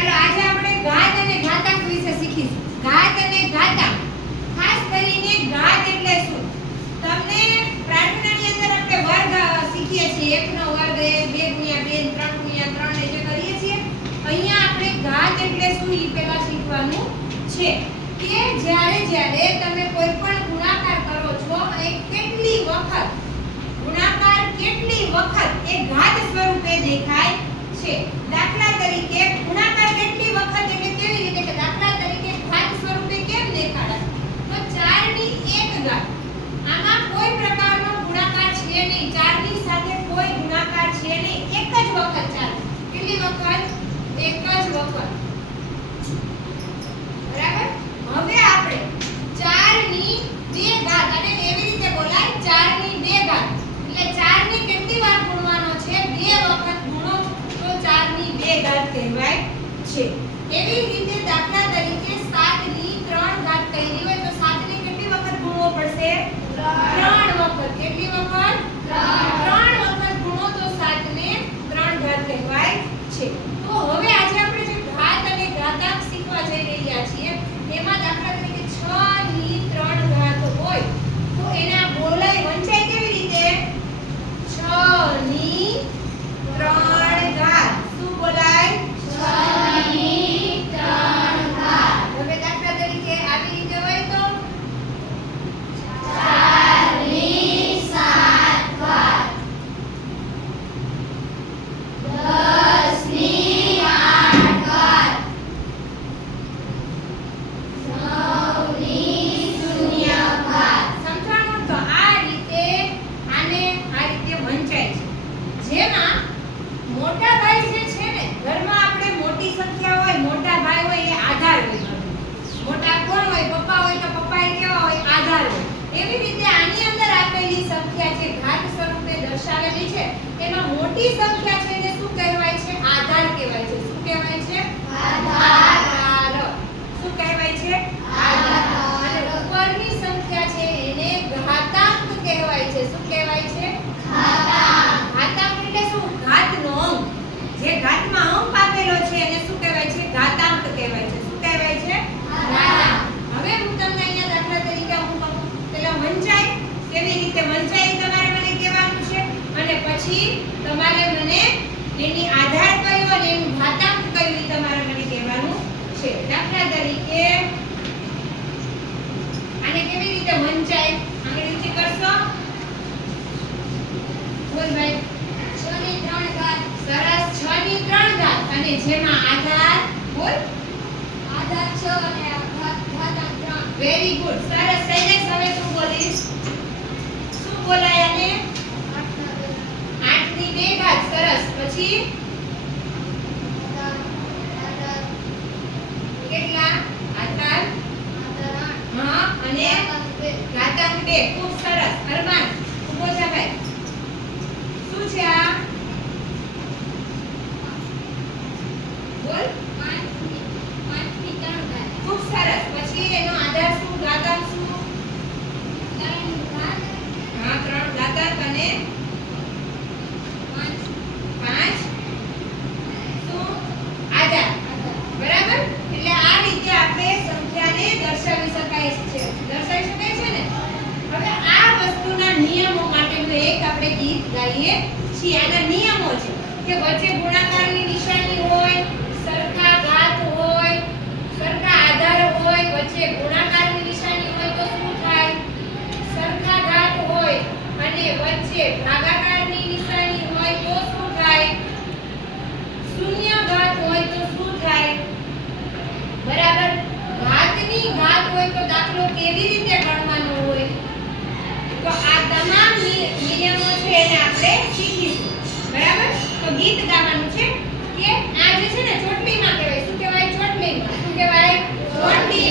ચાલો, આજે આપણે ઘાત અને ઘાતાંક વિશે શીખીશું. ઘાત અને ઘાતાંક ખાસ કરીને ઘાત એટલે શું? તમને પ્રાર્થનાની અંદર આપણે વર્ગ શીખીએ છીએ. એકનો વર્ગ એ બે ગુણ્યા બે ત્રણ ગુણ્યા ત્રણ એટલે કરીએ છીએ, અહીંયા આપણે ઘાત એટલે શું એ પહેલા શીખવાનું છે કે જ્યારે જ્યારે તમે કોઈ પણ ગુણાકાર કરો છો એ કેટલી વખત, ગુણાકાર કેટલી વખત એ ઘાત સ્વરૂપે દેખાય છે દાખલા તરીકે ગુણાકાર કેટલી વખત એટલે કેવી રીતે કે દાખલા તરીકે ઘાત સ્વરૂપે કેમ દેખાડે તો 4 ની 1 ઘાત આમાં કોઈ પ્રકારનો ગુણાકાર છે નહીં 4 ની સાથે કોઈ ગુણાકાર છે નહીં એક જ વખત ચાલે કેટલી વખત એક જ વખત. બરાબર? હવે આપણે 4 ની 2 ઘાત અને એવી રીતે બોલાય 4 ની 2 ઘાત એટલે 4 ની કેટલી વાર ગુણવાનો છે? બે વખત ગુણો તો 4 ની 2 ઘાત કહેવાય છે. એવી રીતે દાખલા તરીકે 7 ની 3 ઘાત કરી હોય તો 7 ની કેટલી વખત ગુણવો પડશે? 3 વખત. કેટલી વખત? 3 વખત ગુણો તો 7 ને 3 ઘાત કહેવાય છે તો હવે આજે આપણે જે ઘાત અને ઘાતાંક શીખવા જઈ રહ્યા છીએ એમાં દાખલા તરીકે 6 ની 3 ઘાત હોય તો એના બોલાય વંચાય કેવી રીતે 6 ની 3 ઘાત શું બોલાય હવે દાખલા તરીકે આવી રીતે હોય તો સમજાણું તો આ રીતે આને આ રીતે વંચાય છે. જેમાં મોટા ભાઈ જે છે ને, ઘરમાં આપણે મોટી સંખ્યા હોય, મોટા ભાઈ હોય એ આધાર હોય. મોટા કોણ હોય, પપ્પા હોય તો પપ્પા એ કેવા હોય, આધાર હોય. એવી રીતે આની અંદર આપેલી સંખ્યા છે ઘાત સ્વરૂપે દર્શાવેલી છે એમાં મોટી સંખ્યા છે એને શું કહેવાય છે આધાર કહેવાય છે શું કહેવાય છે આધાર શું કહેવાય છે આધાર અને ઉપરની સંખ્યા છે એને ઘાતાંક કહેવાય છે? ઘાતાંક એટલે શું? ઘાતનો અંક. જે ઘાતમાં અંક આપેલો છે એને શું કહેવાય છે? ઘાતાંક કહેવાય છે. શું કહેવાય છે? હવે હું તમને અહીંયા દાખલા તરીકે હું કહું. પેલા વંચાય કેવી રીતે વંચાય તમારે મને કહેવાનું છે. અને પછી તમારે મને એની આધાર કયો અને એનું ઘાતાંક કયું તમારે મને કહેવાનું છે. દાખલા તરીકે આને કેવી રીતે વંચાય આંગળી ઊંચી કરશો બોલ ભાઈ સરસ 6 ની 3 અને જેમાં આધાર, બોલ. વેરી ગુડ સરસ. શૈલેષ હવે તું બોલીશ? શું બોલાય આને? 8 ની બે ઘાત સરસ. પછી? કેટલા? આધાર? હા, અને? ઘાતાંક 2 ખૂબ સરસ અરમાન ઊભો થા ભાઈ શું છે આ બોલ ખૂબ સરસ પછી એનો આધાર શું ઘાતાંક શું હા ત્રણ ઘાતાંક અને પાંચ શું આધાર બરાબર એટલે આ રીતે આપણે સંખ્યાને દર્શાવી શકાય છે દર્શાવી શકાય છે ને હવે આ વસ્તુના નિયમો માટેનું એક આપણે ગીત ગાઈએ છીએ. આના નિયમો છે કે વચ્ચે ગુણાકારની નિશાની હોય, સરખા ઘાત હોય, સરખા આધાર હોય, વચ્ચે ગુણાકારની નિશાની હોય તો શું થાય? સરખા ઘાત હોય અને વચ્ચે ભાગાકારની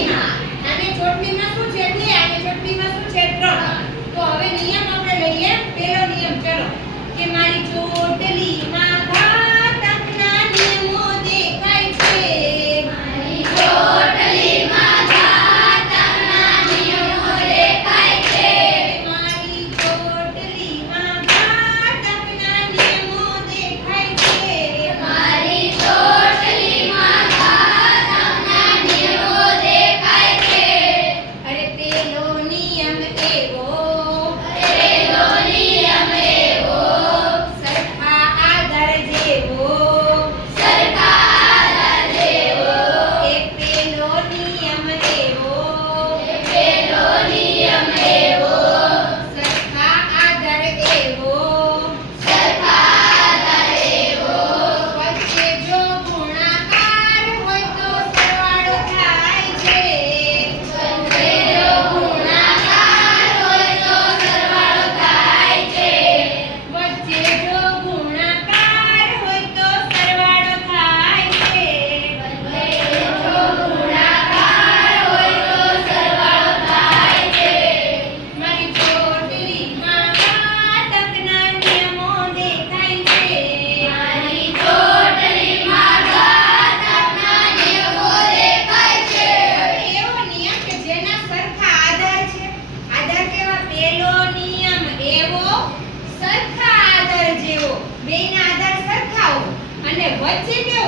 Yeah.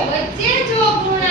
વચ્ચે જો ગુણ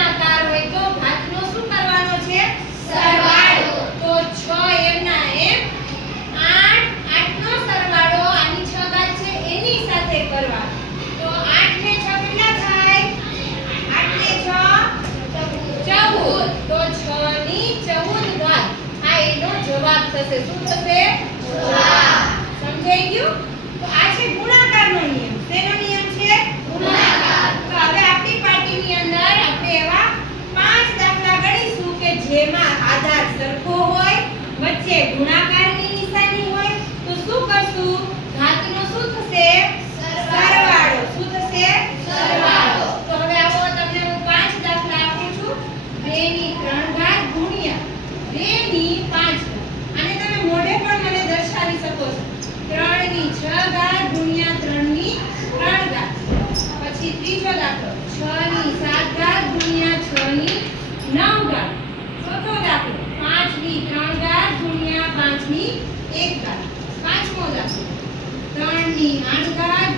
ત્રીજો દાખલો છ ની સાત ઘાત ગુણ્યા છ ની નવ ઘાત. ચોથો દાખલો પાંચની ત્રણ ઘાત ગુણ્યા પાંચની એક ઘાત. પાંચમો દાખલો ત્રણની આઠ ઘાત